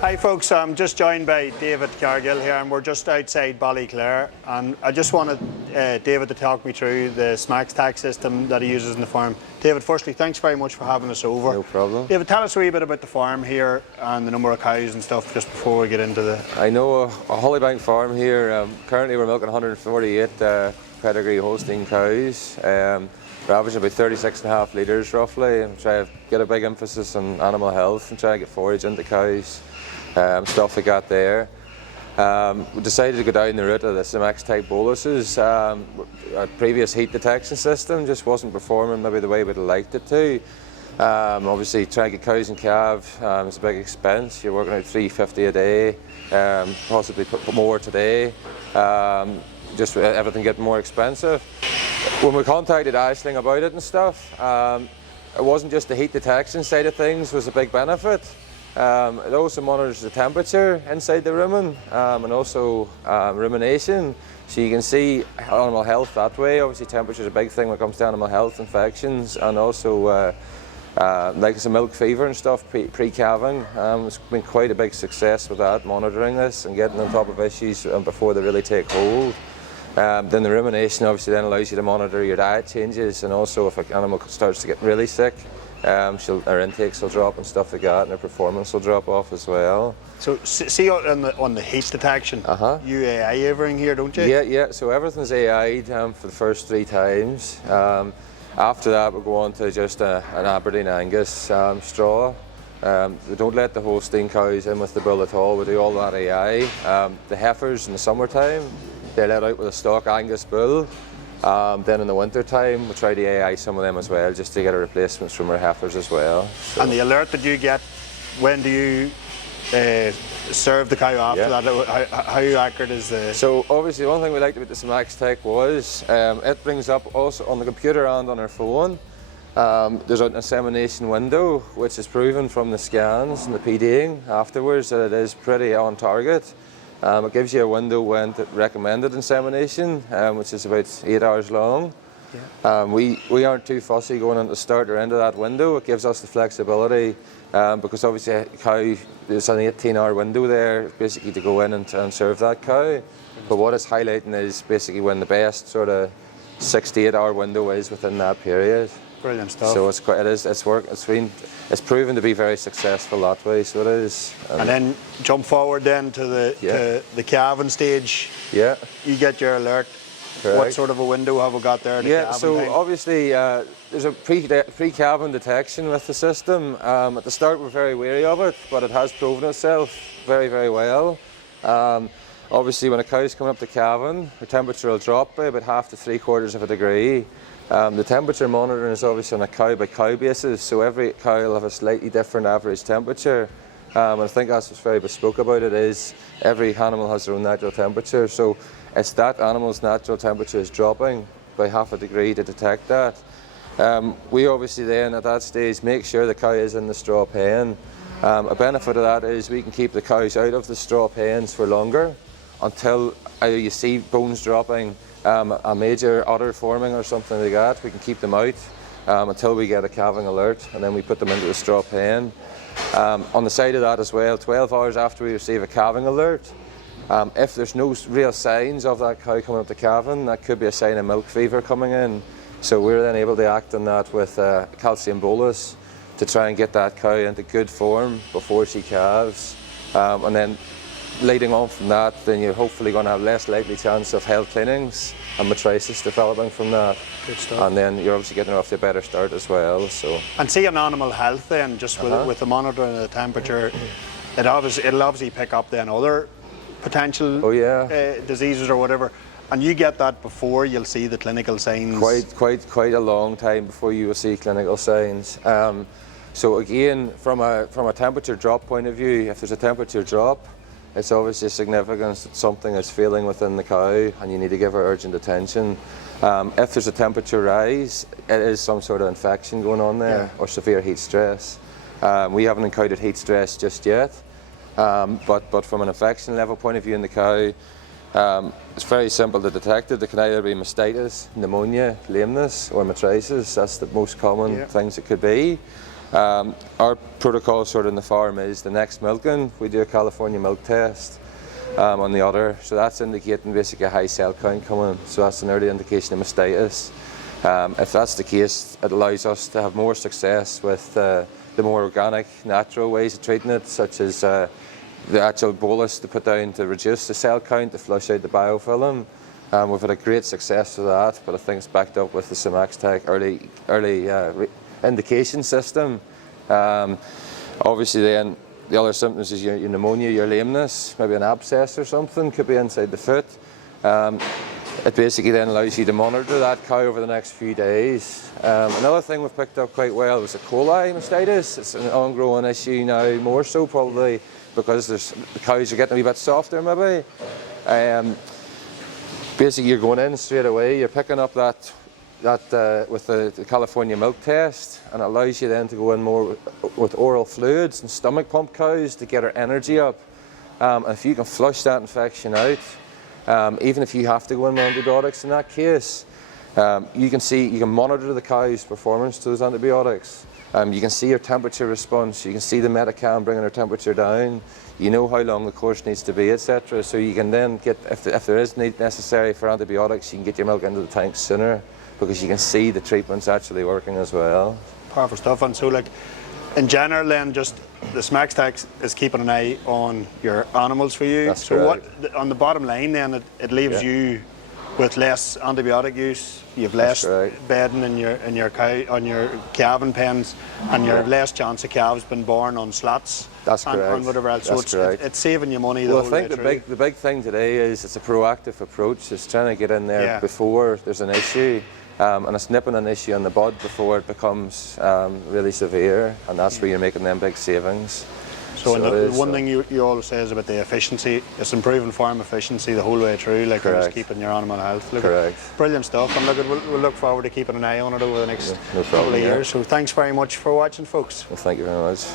Hi folks, I'm just joined by David Cargill here and we're just outside Ballyclare, and I just wanted David to talk me through the smaXtec system that he uses in the farm. David, firstly, thanks very much for having us over. No problem. David, tell us a wee bit about the farm here and the number of cows and stuff just before we get into the... I know a Hollybank farm here. Currently we're milking 148 pedigree Holstein cows. We're averaging about 36.5 litres roughly, and try to get a big emphasis on animal health and try to get forage into cows. Stuff like that there. We decided to go down the route of the smaXtec boluses. Our previous heat detection system just wasn't performing maybe the way we'd have liked it to. Obviously trying to get cows and calves is a big expense. You're working out $350 a day, possibly more today. Just everything getting more expensive. When we contacted Aisling about it and stuff, it wasn't just the heat detection side of things was a big benefit. It also monitors the temperature inside the rumen and also rumination, so you can see animal health that way. Obviously temperature is a big thing when it comes to animal health, infections, and also like some milk fever and stuff pre-calving. It's been quite a big success with that, monitoring this and getting on top of issues before they really take hold. Then the rumination obviously then allows you to monitor your diet changes, and also if an animal starts to get really sick, our intakes will drop and stuff like that, and their performance will drop off as well. So see on the heat detection, you AI everything here, don't you? Yeah, so everything's AI'd for the first 3 times. After that we'll go on to just an Aberdeen Angus straw. We don't let the Holstein cows in with the bull at all, we do all that AI. The heifers in the summertime, they're let out with a stock Angus bull. Then in the winter time we try to AI some of them as well, just to get a replacements from our heifers as well. So. And the alert that you get, when do you serve the cow after that? How accurate is the... So obviously one thing we liked about the smaXtec was it brings up also on the computer and on our phone. There's an insemination window which is proven from the scans and the PDing afterwards that it is pretty on target. It gives you a window when to recommended insemination, which is about 8 hours long. Yeah. We aren't too fussy going into the start or end of that window. It gives us the flexibility because obviously a cow, there's an 18-hour window there basically to go in and serve that cow. But what it's highlighting is basically when the best sort of 6 to 8 hour window is within that period. Brilliant stuff. So it's proven to be very successful that way, so it is. And then jump forward then to the calving stage. Yeah. You get your alert. Correct. What sort of a window have we got there? So time? Obviously there's a pre-calving detection with the system. At the start we're very wary of it, but it has proven itself very, very well. Obviously when a cow's coming up to calving, the temperature will drop by about 1/2 to 3/4 of a degree. The temperature monitoring is obviously on a cow-by-cow basis, so every cow will have a slightly different average temperature. And I think that's what's very bespoke about it, is every animal has their own natural temperature, so it's that animal's natural temperature is dropping by 1/2 degree to detect that. We obviously then at that stage make sure the cow is in the straw pen. A benefit of that is we can keep the cows out of the straw pens for longer until either you see bones dropping, a major udder forming or something like that. We can keep them out until we get a calving alert, and then we put them into the straw pen. On the side of that as well, 12 hours after we receive a calving alert, if there's no real signs of that cow coming up to calving, that could be a sign of milk fever coming in. So we're then able to act on that with calcium bolus to try and get that cow into good form before she calves. And then leading on from that, then you're hopefully going to have less likely chance of health cleanings and matrices developing from that. Good stuff. And then you're obviously getting her off to a better start as well. So. And see on animal health then, just with the monitoring of the temperature, it'll obviously pick up then other potential diseases or whatever. And you get that before you'll see the clinical signs? Quite a long time before you will see clinical signs. So again, from a temperature drop point of view, if there's a temperature drop, it's obviously significant that something is failing within the cow and you need to give her urgent attention. If there's a temperature rise, it is some sort of infection going on there or severe heat stress. We haven't encountered heat stress just yet, but from an infection level point of view in the cow, it's very simple to detect it. It can either be mastitis, pneumonia, lameness or matrices. That's the most common things it could be. Our protocol sort of in the farm is the next milking, we do a California milk test on the udder, so that's indicating basically a high cell count coming, so that's an early indication of mastitis. If that's the case, it allows us to have more success with the more organic, natural ways of treating it, such as the actual bolus to put down to reduce the cell count, to flush out the biofilm. We've had a great success with that, but I think it's backed up with the smaXtec early indication system. Obviously then, the other symptoms is your pneumonia, your lameness, maybe an abscess or something, could be inside the foot. It basically then allows you to monitor that cow over the next few days. Another thing we've picked up quite well was E. coli mastitis. It's an ongoing issue now, more so probably because the cows are getting a wee bit softer maybe. Basically you're going in straight away, you're picking up that with the California milk test, and it allows you then to go in more with oral fluids and stomach pump cows to get her energy up. And if you can flush that infection out, even if you have to go in with antibiotics in that case, you can monitor the cow's performance to those antibiotics. You can see her temperature response, you can see the Metacam bringing her temperature down, you know how long the course needs to be, etc. So you can then get, if there is need necessary for antibiotics, you can get your milk into the tank sooner, because you can see the treatment's actually working as well. Powerful stuff. And so, like, in general then, just the smaXtec is keeping an eye on your animals for you. That's so correct. what, on the bottom line then, it leaves you with less antibiotic use, you've less bedding in your cow, on your calving pens, and you're less chance of calves being born on slats. That's correct. And whatever else. That's so it's saving you money. Well, I think the big thing today is it's a proactive approach. It's trying to get in there before there's an issue. And it's nipping an issue in the bud before it becomes really severe, and that's where you're making them big savings. So the one thing you always say is about the efficiency, it's improving farm efficiency the whole way through, like it's keeping your animal health. Brilliant stuff, and we'll look forward to keeping an eye on it over the next couple of years. So thanks very much for watching, folks. Well, thank you very much.